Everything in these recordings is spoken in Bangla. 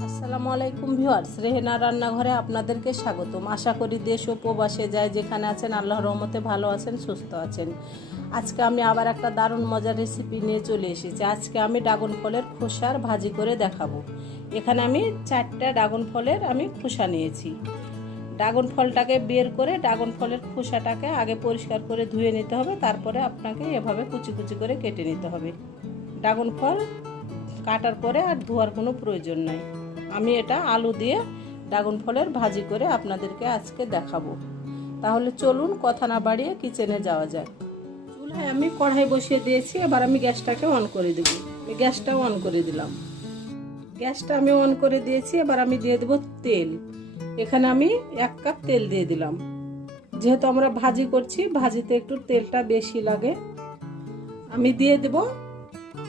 আসসালামু আলাইকুম ভিউয়ার্স, রেহেনা রান্নাঘরে আপনাদেরকে স্বাগতম। আশা করি দেশ ও প্রবাসে যায় যেখানে আছেন আল্লাহর রহমতে ভালো আছেন, সুস্থ আছেন। আজকে আমি আবার একটা দারুণ মজার রেসিপি নিয়ে চলে এসেছি। আজকে আমি ড্রাগন ফলের খোসার ভাজি করে দেখাবো। এখানে আমি চারটা ড্রাগন ফলের আমি খোসা নিয়েছি। ড্রাগন ফলটাকে বের করে ড্রাগন ফলের খোসাটাকে আগে পরিষ্কার করে ধুয়ে নিতে হবে, তারপরে আপনাকে এভাবে কুচি কুচি করে কেটে নিতে হবে। ড্রাগন ফল কাটার পরে আর ধোয়ার কোনো প্রয়োজন নাই। আমি এটা আলু দিয়ে ড্রাগন ফলের ভাজি করে আপনাদেরকে আজকে দেখাবো। তাহলে চলুন কথা না বাড়িয়ে কিচেনে যাওয়া যাক। চুলায় আমি কড়াই বসিয়ে দিয়েছি, এবার আমি গ্যাসটাকে অন করে দেব। গ্যাসটা অন করে দিলাম। গ্যাসটা আমি অন করে দিয়েছি, এবার আমি দিয়ে দেবো তেল। এখানে আমি এক কাপ তেল দিয়ে দিলাম। যেহেতু আমরা ভাজি করছি, ভাজিতে একটু তেলটা বেশি লাগে। আমি দিয়ে দেব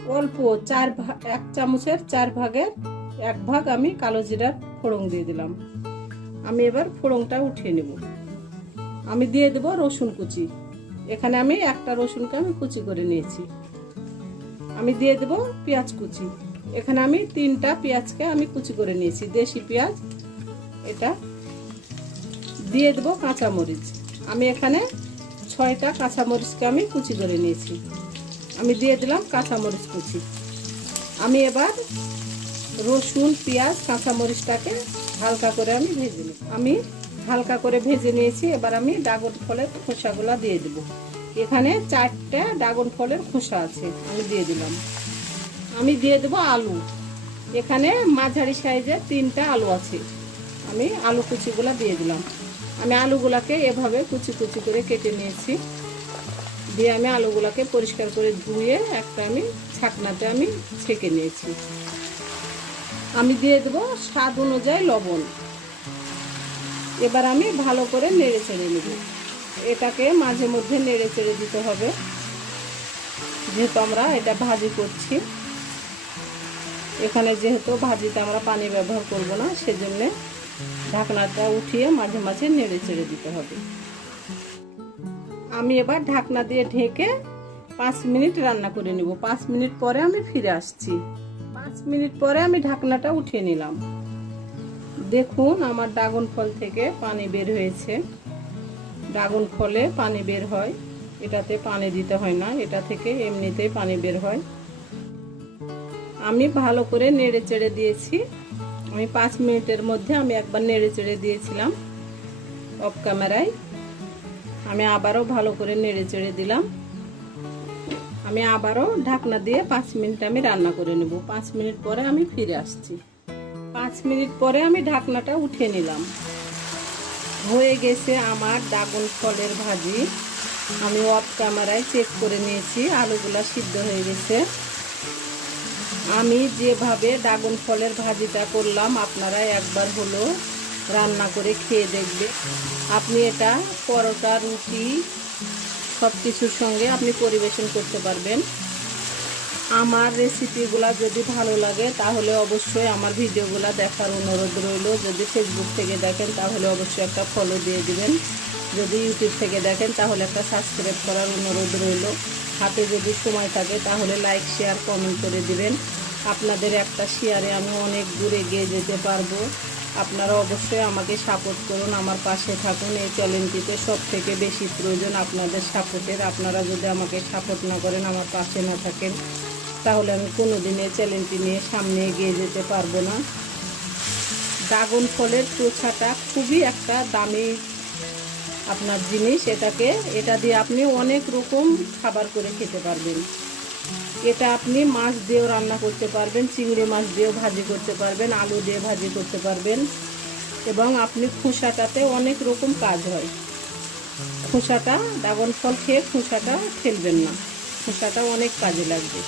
অল্প চার এক চামচের চার ভাগের এক ভাগ আমি কালো জিরার ফোড়ং দিয়ে দিলাম। আমি এবার ফোড়ংটা উঠিয়ে নেব। আমি দিয়ে দেব রসুন কুচি। এখানে আমি একটা রসুনকে আমি কুচি করে নিয়েছি। আমি দিয়ে দেব পেঁয়াজ কুচি। এখানে আমি তিনটা পেঁয়াজকে আমি কুচি করে নিয়েছি। দেশি পেঁয়াজ, এটা। দিয়ে দেব কাঁচামরিচ। আমি এখানে ছয়টা কাঁচামরিচকে আমি কুচি করে নিয়েছি। আমি দিয়ে দিলাম কাঁচামরিচ কুচি। আমি এবার রসুন, পেঁয়াজ, কাঁচামরিচটাকে হালকা করে আমি ভেজে নিই আমি হালকা করে ভেজে নিয়েছি, এবার আমি ড্রাগন ফলের খোসাগুলো দিয়ে দেবো। এখানে চারটে ড্রাগন ফলের খোসা আছে, আমি দিয়ে দিলাম। আমি দিয়ে দেবো আলু। এখানে মাঝারি সাইজের তিনটা আলু আছে, আমি আলু কুচিগুলো দিয়ে দিলাম। আমি আলুগুলাকে এভাবে কুচি কুচি করে কেটে নিয়েছি। দিয়ে আমি আলুগুলাকে পরিষ্কার করে ধুয়ে একটা আমি ছাকনাতে আমি ছেঁকে নিয়েছি। আমি দিয়ে দেবো স্বাদ অনুযায়ী লবণ। এবার আমি ভালো করে নেড়ে চেড়ে নেব। এটাকে মাঝে মধ্যে নেড়ে চেড়ে দিতে হবে। যেহেতু আমরা এটা ভাজি করছি, এখানে যেহেতু ভাজিতে আমরা পানি ব্যবহার করব না, সেজন্যে ঢাকনাটা উঠিয়ে মাঝে মাঝে নেড়ে চেড়ে দিতে হবে। আমি এবার ঢাকনা দিয়ে ঢেকে পাঁচ মিনিট রান্না করে নেব। পাঁচ মিনিট পরে আমি ফিরে আসছি। পাঁচ মিনিট পরে আমি ঢাকনাটা উঠিয়ে নিলাম। দেখুন, আমার ড্রাগন ফল থেকে পানি বের হয়েছে। ড্রাগন ফলে পানি বের হয়। এটাতে পানি দিতে হয় না, এটা থেকে এমনিতেই পানি বের হয়। আমি ভালো করে নেড়ে চেড়ে দিয়েছি। আমি পাঁচ মিনিটের মধ্যে আমি একবার নেড়ে চেড়ে দিয়েছিলাম অফ ক্যামেরায়। আমি আবারও ভালো করে নেড়ে চেড়ে দিলাম। আমি আবারও ঢাকনা দিয়ে পাঁচ মিনিট আমি রান্না করে নেব। পাঁচ মিনিট পরে আমি ফিরে আসছি। পাঁচ মিনিট পরে আমি ঢাকনাটা উঠিয়ে নিলাম। হয়ে গেছে আমার ড্রাগন ফলের ভাজি। আমি অফ ক্যামেরায় চেক করে নিয়েছি, আলুগুলা সিদ্ধ হয়ে গেছে। আমি যেভাবে ড্রাগন ফলের ভাজিটা করলাম, আপনারা একবার হলো রান্না করে খেয়ে দেখবে আপনি এটা পরোটা, রুটি সব কিছুর সঙ্গে আপনি পরিবেশন করতে পারবেন। আমার রেসিপিগুলো যদি ভালো লাগে, তাহলে অবশ্যই আমার ভিডিওগুলো দেখার অনুরোধ রইল। যদি ফেসবুক থেকে দেখেন, তাহলে অবশ্যই একটা ফলো দিয়ে দিবেন। যদি ইউটিউব থেকে দেখেন, তাহলে একটা সাবস্ক্রাইব করার অনুরোধ রইল। হাতে যদি সময় থাকে, তাহলে লাইক শেয়ার কমেন্ট করে দিবেন। আপনাদের একটা শেয়ারে আমি অনেক দূরে এগিয়ে যেতে পারব। আপনারা অবশ্যই আমাকে সাপোর্ট করুন, আমার পাশে থাকুন। এই চ্যালেঞ্জটিতে সব থেকে বেশি প্রয়োজন আপনাদের সাপোর্টের আপনারা যদি আমাকে সাপোর্ট না করেন, আমার পাশে না থাকেন, তাহলে আমি কোনো দিনে চ্যালেঞ্জটি নিয়ে সামনে এগিয়ে যেতে পারব না। ড্রাগন ফলের চোছাটা খুবই একটা দামি আপনার জিনিস। এটাকে, এটা দিয়ে আপনি অনেক রকম খাবার করে খেতে পারবেন। এটা আপনি মাছ দিয়েও রান্না করতে পারবেন, চিংড়ি মাছ দিয়েও ভাজি করতে পারবেন, আলু দিয়ে ভাজি করতে পারবেন। এবং আপনি খোসাটাতে অনেক রকম কাজ হয়। খোসাটা ড্রাগন ফল খেয়ে খোসাটা ফেলবেন না। খোসাটা অনেক কাজে লাগবে।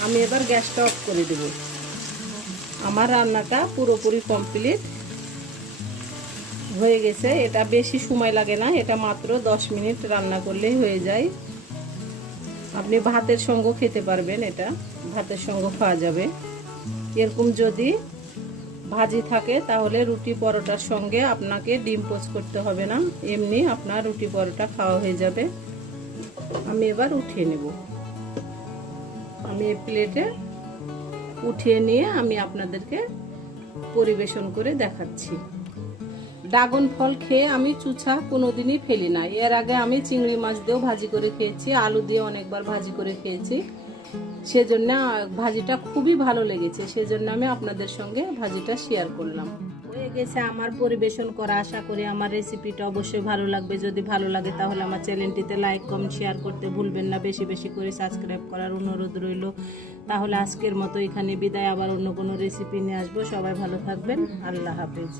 আমি এবার গ্যাসটা অফ করে দেব। আমার রান্নাটা পুরোপুরি কমপ্লিট হয়ে গেছে। এটা বেশি সময় লাগে না, এটা মাত্র দশ মিনিট রান্না করলেই হয়ে যায়। আপনি ভাতের সঙ্গে খেতে পারবেন এটা। ভাতের সঙ্গে খাওয়া যাবে। এরকম যদি ভাজি থাকে তাহলে রুটি পরোটার সঙ্গে আপনাকে ডিম পোচ করতে হবে না। এমনি আপনার রুটি পরোটা খাওয়া হয়ে যাবে। আমি এবার উঠিয়ে নেব। আমি এই প্লেটে উঠিয়ে নিয়ে আমি আপনাদেরকে পরিবেশন করে দেখাচ্ছি। ড্রাগন ফল খেয়ে আমি চুছা কোনোদিনই ফেলি না। এর আগে আমি চিংড়ি মাছ দিয়েও ভাজি করে খেয়েছি, আলু দিয়ে অনেকবার ভাজি করে খেয়েছি। সেজন্য ভাজিটা খুবই ভালো লেগেছে, সেজন্য আমি আপনাদের সঙ্গে ভাজিটা শেয়ার করলাম। হয়ে গেছে আমার পরিবেশন করা। আশা করি আমার রেসিপিটা অবশ্যই ভালো লাগবে। যদি ভালো লাগে তাহলে আমার চ্যানেলটিতে লাইক কমেন্ট শেয়ার করতে ভুলবেন না। বেশি বেশি করে সাবস্ক্রাইব করার অনুরোধ রইল। তাহলে আজকের মতো এখানে বিদায়। আবার অন্য কোনো রেসিপি নিয়ে আসব। সবাই ভালো থাকবেন। আল্লাহ হাফেজ।